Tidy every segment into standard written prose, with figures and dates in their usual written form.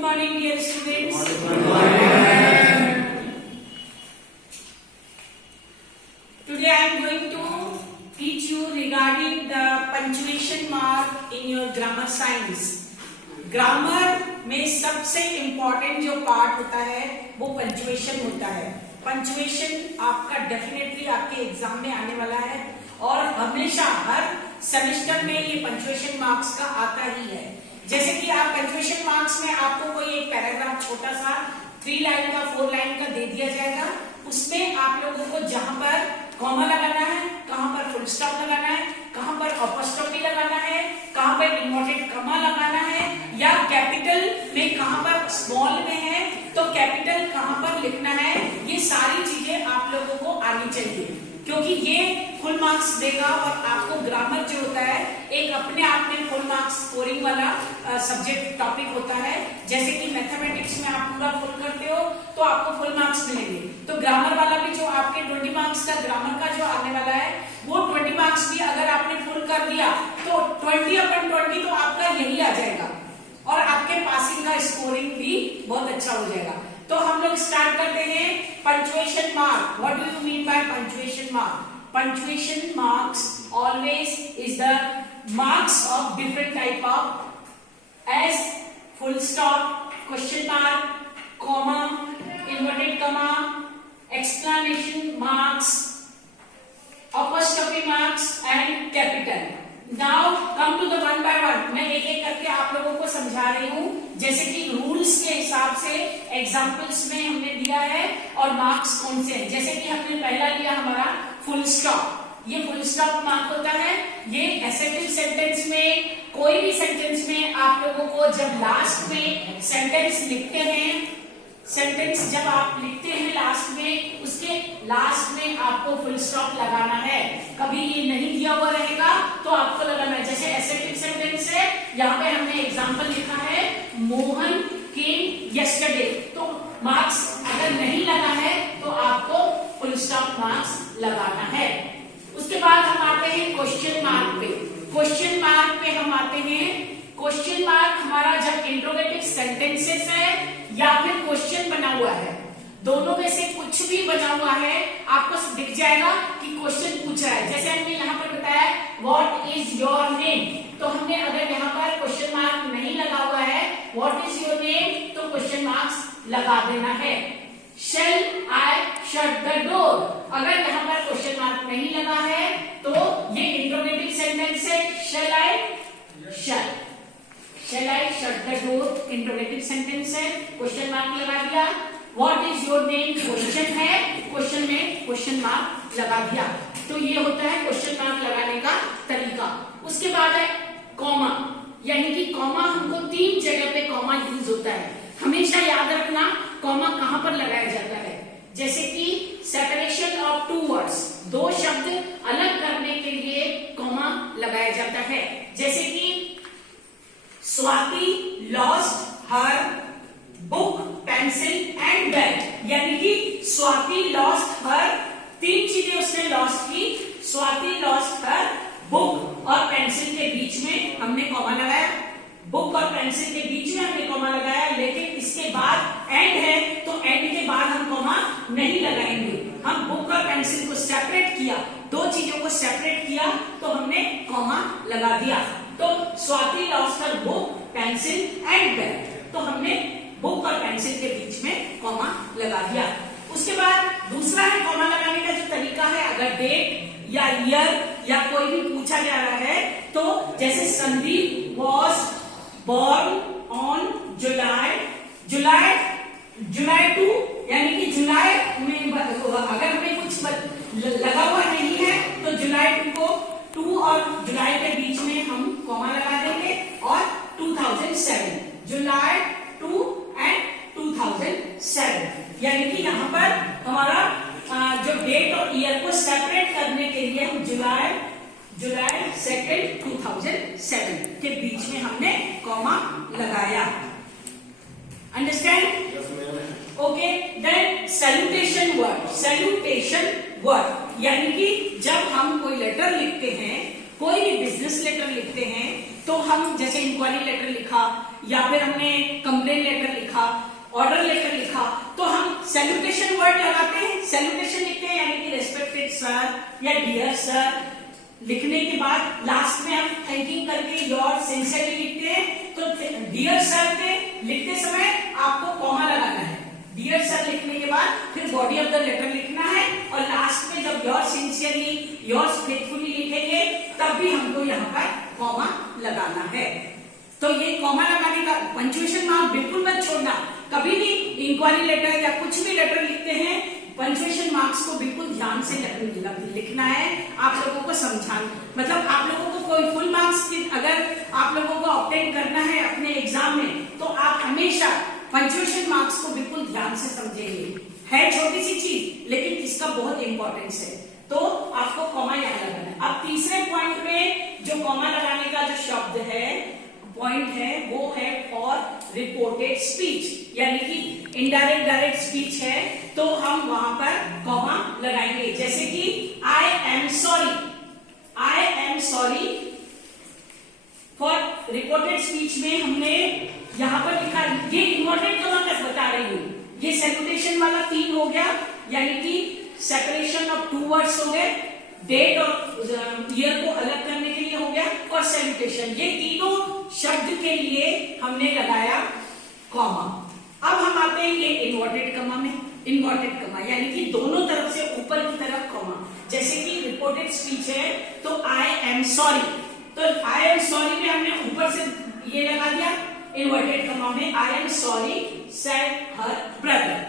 Good morning, dear students. Today I am going to teach you regarding the punctuation mark in your grammar science. Grammar में सबसे important जो part होता है वो punctuation होता है. पंचुएशन आपका डेफिनेटली आपके एग्जाम में आने वाला है और हमेशा हर सेमेस्टर में ये पंचुएशन मार्क्स का आता ही है. जैसे कि आप पंचुएशन मार्क्स में आपको कोई एक पैराग्राफ छोटा सा 3 लाइन का 4 लाइन का दे दिया जाएगा. उसमें आप लोगों को जहां पर कॉमा लगाना है, कहां पर फुल स्टॉप लगाना है, कहां पर अपॉस्ट्रोफी लगाना है, कहां पर इन्वर्टेड कॉमा लगाना है, या कैपिटल में कहां पर स्मॉल में है तो कैपिटल कहां पर लिखना है, ये सारी चीजें आप लोगों को आनी चाहिए क्योंकि ये फुल मार्क्स देगा. और आपको ग्रामर जो होता है एक अपने आप में फुल मार्क्स स्कोरिंग वाला सब्जेक्ट टॉपिक होता है. जैसे कि मैथमेटिक्स में आप पूरा फुल करते हो तो आपको फुल मार्क्स मिलेंगे, तो ग्रामर वाला भी जो आपके 20 मार्क्स का ग्रामर का जो आने वाला है वो 20 मार्क्स भी अगर आपने फुल कर दिया तो 20/20 तो आपका यही आ जाएगा और आपके पासिंग का स्कोरिंग भी बहुत अच्छा हो जाएगा. तो हम लोग स्टार्ट करते हैं. Punctuation mark, what do you mean by punctuation mark? Punctuation marks always is the marks of different type of as full stop, question mark, comma, inverted comma, exclamation marks, apostrophe marks and capital. Now come to the one by one. मैं एक एक करके आप लोगों को समझा रही हूँ जैसे कि रूल्स के हिसाब से एग्जाम्पल्स में हमने दिया है और मार्क्स कौन से हैं. जैसे कि हमने पहला लिया हमारा फुल स्टॉप. ये फुल स्टॉप मार्क होता है. ये एसेटिव सेंटेंस में कोई भी सेंटेंस में आप लोगों को जब लास्ट में सेंटेंस लिखते हैं, सेंटेंस जब आप लिखते हैं लास्ट में, उसके लास्ट में आपको फुल स्टॉप लगाना है. कभी ये नहीं दिया हुआ रहेगा तो आपको लगाना है. जैसे एसेटिव सेंटेंस है, यहाँ पे हमने एग्जांपल लिखा है मोहन केम यस्टरडे, तो मार्क्स अगर नहीं लगा है तो आपको फुल स्टॉप मार्क्स लगाना है. उसके बाद हम आते हैं क्वेश्चन मार्क पे. क्वेश्चन मार्क पे हम आते हैं. क्वेश्चन मार्क हमारा जब इंट्रोगेटिव सेंटेंसेस है या फिर क्वेश्चन बना हुआ है, दोनों में से कुछ भी बना हुआ है आपको दिख जाएगा कि क्वेश्चन पूछ रहा है. जैसे हमने यहाँ पर बताया व्हाट इज योर नेम, तो हमने अगर यहाँ पर क्वेश्चन मार्क नहीं लगा हुआ है व्हाट इज योर नेम तो क्वेश्चन मार्क्स लगा देना है. Shall I shut the door, अगर यहाँ पर क्वेश्चन मार्क नहीं लगा है तो ये इंट्रोगेटिव सेंटेंस है. Shall I shut the door interrogative sentence है, क्वेश्चन मार्क लगा दिया. What is your name question है, क्वेश्चन में क्वेश्चन मार्क लगा दिया. तो ये होता है क्वेश्चन मार्क लगाने का तरीका. उसके बाद है कॉमा, यानी कि कॉमा हमको 3 जगह पे कॉमा यूज होता है. हमेशा याद रखना कॉमा कहां पर लगाया जाता है. जैसे कि सेपरेशन ऑफ 2 वर्ड्स, 2 शब्द अलग करने के लिए कॉमा लगाया जाता है. जैसे कि Swati lost her book pencil and bag, यानी कि स्वाति लॉस्ट हर 3 चीजें उसने लॉस्ट की. स्वाति लॉस्ट हर बुक और पेंसिल के बीच में हमने कॉमा लगाया. बुक और पेंसिल के बीच में हमने कॉमा लगाया, लेकिन इसके बाद एंड है तो एंड के बाद हम कॉमा नहीं लगाएंगे. हम बुक और पेंसिल को सेपरेट किया, 2 चीजों को सेपरेट किया तो हमने कॉमा लगा दिया. तो Swati lost her book pencil and bag, तो हमने बुक और पेंसिल के बीच में कॉमा लगा दिया. उसके बाद दूसरा है कॉमा लगाने का जो तरीका है, अगर डेट या ईयर या कोई भी पूछा जा रहा है तो जैसे Sandeep was born on July 2, यानी कि जुलाई में अगर हमें कुछ लगा हुआ नहीं है तो जुलाई 2 को 2 और जुलाई के बीच में हम कॉमा लगा देंगे. और 2007, जुलाई 2 एंड 2007, यानी कि यहाँ पर हमारा जो डेट और ईयर को सेपरेट करने के लिए हम जुलाई 2, 2007 के बीच में हमने कॉमा लगाया. Understand? Okay. Then salutation word, यानी कि जब हम कोई लेटर लिखते हैं, कोई भी बिजनेस लेटर लिखते हैं तो हम जैसे इंक्वायरी लेटर लिखा या फिर हमने कंप्लेन लेटर या डियर सर लिखने के बाद लास्ट में हम थैंकिंग करके योर सिंसियरली लिखते हैं। तो डियर सर पे लिखते समय आपको कॉमा लगाना है। डियर सर लिखने के बाद फिर बॉडी ऑफ द लेटर लिखना है और लास्ट में जब योर सिंसियरली योर फेथफुली लिखेंगे तब भी हमको यहाँ पर कॉमा लगाना है। तो ये कॉमा लगाने का पंक्चुएशन मार्क बिल्कुल मत छोड़ना। कभी भी इंक्वायरी लेटर या कुछ भी लेटर लिखते हैं पंक्चुएशन मार्क्स को बिल्कुल ध्यान से लिखना है। आप लोगों को समझाना, मतलब आप लोगों को कोई फुल मार्क्स अगर आप लोगों को ऑब्टेन करना है अपने एग्जाम में तो आप हमेशा पंक्चुएशन मार्क्स को बिल्कुल ध्यान से समझेंगे। है छोटी सी चीज लेकिन इसका बहुत इंपॉर्टेंस है, तो आपको कॉमा यहाँ लगाना है। अब तीसरे पॉइंट में जो कॉमा लगाने का जो शब्द है पॉइंट है वो है फॉर रिपोर्टेड स्पीच, यानी कि इनडायरेक्ट डायरेक्ट स्पीच है तो हम वहां पर कॉमा लगाएंगे। जैसे कि I am sorry, I am sorry for reported speech में हमने यहां पर लिखा, ये इम्पोर्टेंट कॉमा तक बता रही हूं। ये सैल्यूटेशन वाला 3 हो गया, यानी कि सेपरेशन ऑफ 2 वर्ड्स हो गए, डेट और ईयर को अलग करने के लिए हो गया और सैल्यूटेशन, ये तीनों शब्द के लिए हमने लगाया कॉमा। अब हम आते हैं ये इन्वर्टेड कॉमा में। इन्वर्टेड कॉमा यानी कि दोनों तरफ से ऊपर की तरफ कॉमा। जैसे कि रिपोर्टेड स्पीच है तो आई एम सॉरी, तो आई एम सॉरी में हमने ऊपर से ये लगा दिया। इन्वर्टेड कॉमा में I am sorry said her brother,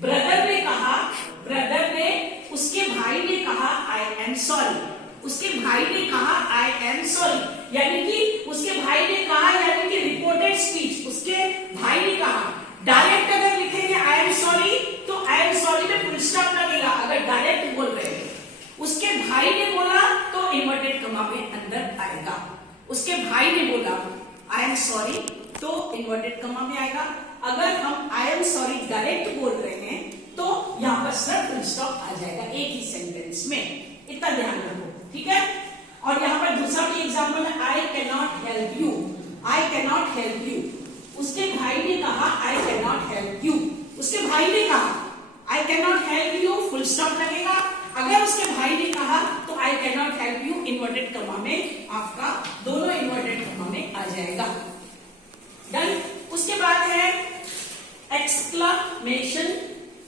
brother ने कहा, ब्रदर ने उसके भाई ने कहा आई एम सॉरी, उसके भाई ने कहा आई एम सॉरी, यानी कि उसके भाई ने कहा, यानी कि रिपोर्टेड स्पीच उसके भाई ने कहा। डायरेक्ट अगर लिखेंगे आई एम सॉरी तो आई एम सॉरी में फुल स्टॉप लगेगा अगर डायरेक्ट बोल रहे हैं। उसके भाई ने बोला तो इन्वर्टेड कॉमा में अंदर आएगा। उसके भाई ने बोला आई एम सॉरी तो इन्वर्टेड कॉमा में आएगा। अगर हम आई एम सॉरी डायरेक्ट बोल रहे हैं तो यहाँ पर सिर्फ फुल स्टॉप आ जाएगा एक ही सेंटेंस में, इतना ध्यान रखो, ठीक है। और यहाँ पर दूसरा भी एग्जाम्पल है, I can not help you, I can not help you, उसके भाई ने कहा I can not help you, उसके भाई ने कहा I can not help you full stop लगेगा। अगर उसके भाई ने कहा तो I can not help you inverted comma में आपका दोनों इन्वर्टेड कॉमा में आ जाएगा। डन। उसके बाद है एक्सक्लामेशन,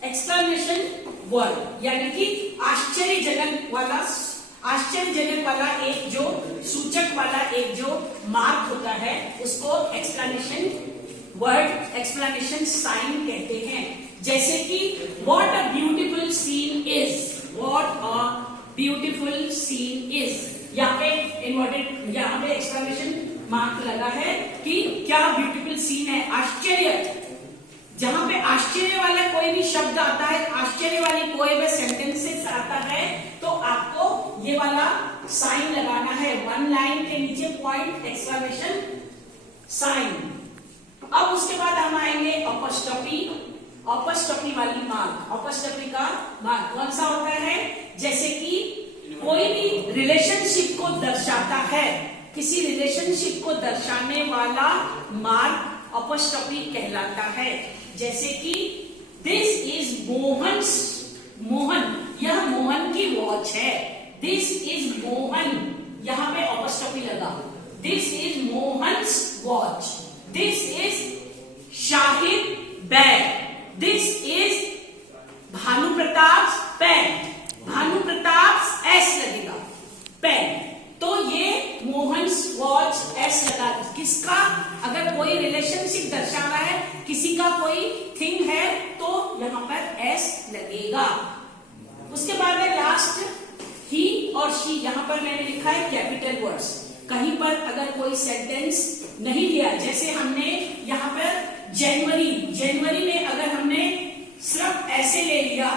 एक्सक्लामेशन वर्ड, यानी कि आश्चर्यजनक वाला एक जो सूचक वाला एक जो मार्क होता है उसको एक्सप्लेनेशन वर्ड, एक्सप्लेनेशन साइन कहते हैं। जैसे कि what a beautiful scene is, what a beautiful scene is, यहाँ पे इन्वर्टेड, यहाँ पे एक्सप्लेनेशन मार्क लगा है कि क्या ब्यूटीफुल सीन है, आश्चर्य। जहां पे आश्चर्य वाला कोई भी शब्द आता है, आश्चर्य वाली कोई भी सेंटेंसेस आता है तो आपको ये वाला साइन लगाना है, 1 लाइन के नीचे पॉइंट एक्सक्लेमेशन साइन। अब उसके बाद हम आएंगे अपॉस्ट्रोफी, अपॉस्ट्रोफी वाली मार्क। अपॉस्ट्रोफी का मार्क कौन सा होता है, जैसे कि कोई भी रिलेशनशिप को दर्शाता है, किसी रिलेशनशिप को दर्शाने वाला मार्क अपॉस्ट्रोफी कहलाता है। जैसे कि दिस इज मोहन्स, मोहन, यह मोहन की वॉच है, दिस इज मोहन, यहां पे अपॉस्ट्रोफी लगा, this is Mohan's watch, this is Shahid bag, this is Bhanu Pratap pen, Bhanu Pratap s लगेगा, पेन। तो ये मोहन्स वॉच एस लगा, किसका, अगर कोई रिलेशनशिप दर्शा रहा है, किसी का कोई थिंग है तो यहां पर एस लगेगा। उसके बाद है लास्ट ही और शी, यहां पर मैंने लिखा है कैपिटल वर्ड्स। कहीं पर अगर कोई सेंटेंस नहीं लिया, जैसे हमने यहां पर जनवरी, जनवरी में अगर हमने सिर्फ ऐसे ले लिया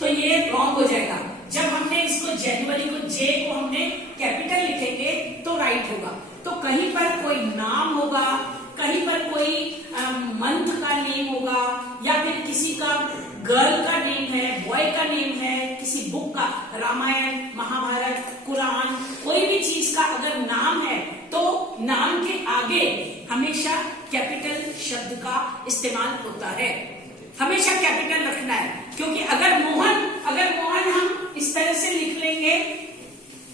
तो ये रॉन्ग हो जाएगा। जब हमने इसको जनवरी को जे को हमने कैपिटल लिखेंगे तो राइट होगा। तो कहीं पर कोई नाम होगा, कहीं पर कोई मंथ का नेम होगा, या फिर किसी का गर्ल का नेम है, बॉय का नेम है, किसी बुक का, रामायण, महाभारत, कुरान, कोई भी चीज का अगर नाम है तो नाम के आगे हमेशा कैपिटल शब्द का इस्तेमाल होता है, हमेशा कैपिटल रखना है। क्योंकि अगर मोहन हम इस तरह से लिख लेंगे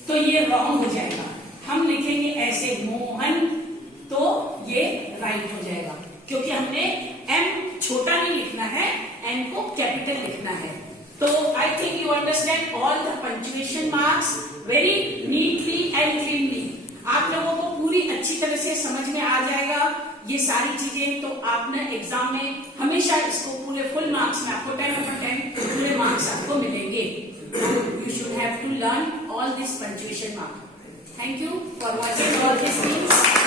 तो ये रॉन्ग हो जाएगा। हम लिखेंगे ऐसे मोहन तो ये राइट हो जाएगा, क्योंकि हमने एम छोटा नहीं लिखना है, एन को कैपिटल लिखना है। तो I think you understand all the punctuation marks very neatly and cleanly. आप लोगों को पूरी अच्छी तरह से समझ में आ जाएगा ये सारी चीजें, तो आप ना एग्जाम में हमेशा इसको पूरे फुल मार्क्स में आपको 10/10 पूरे मार्क्स आपको मिलेंगे। You should have to learn all this punctuation mark. Thank you for watching all this things.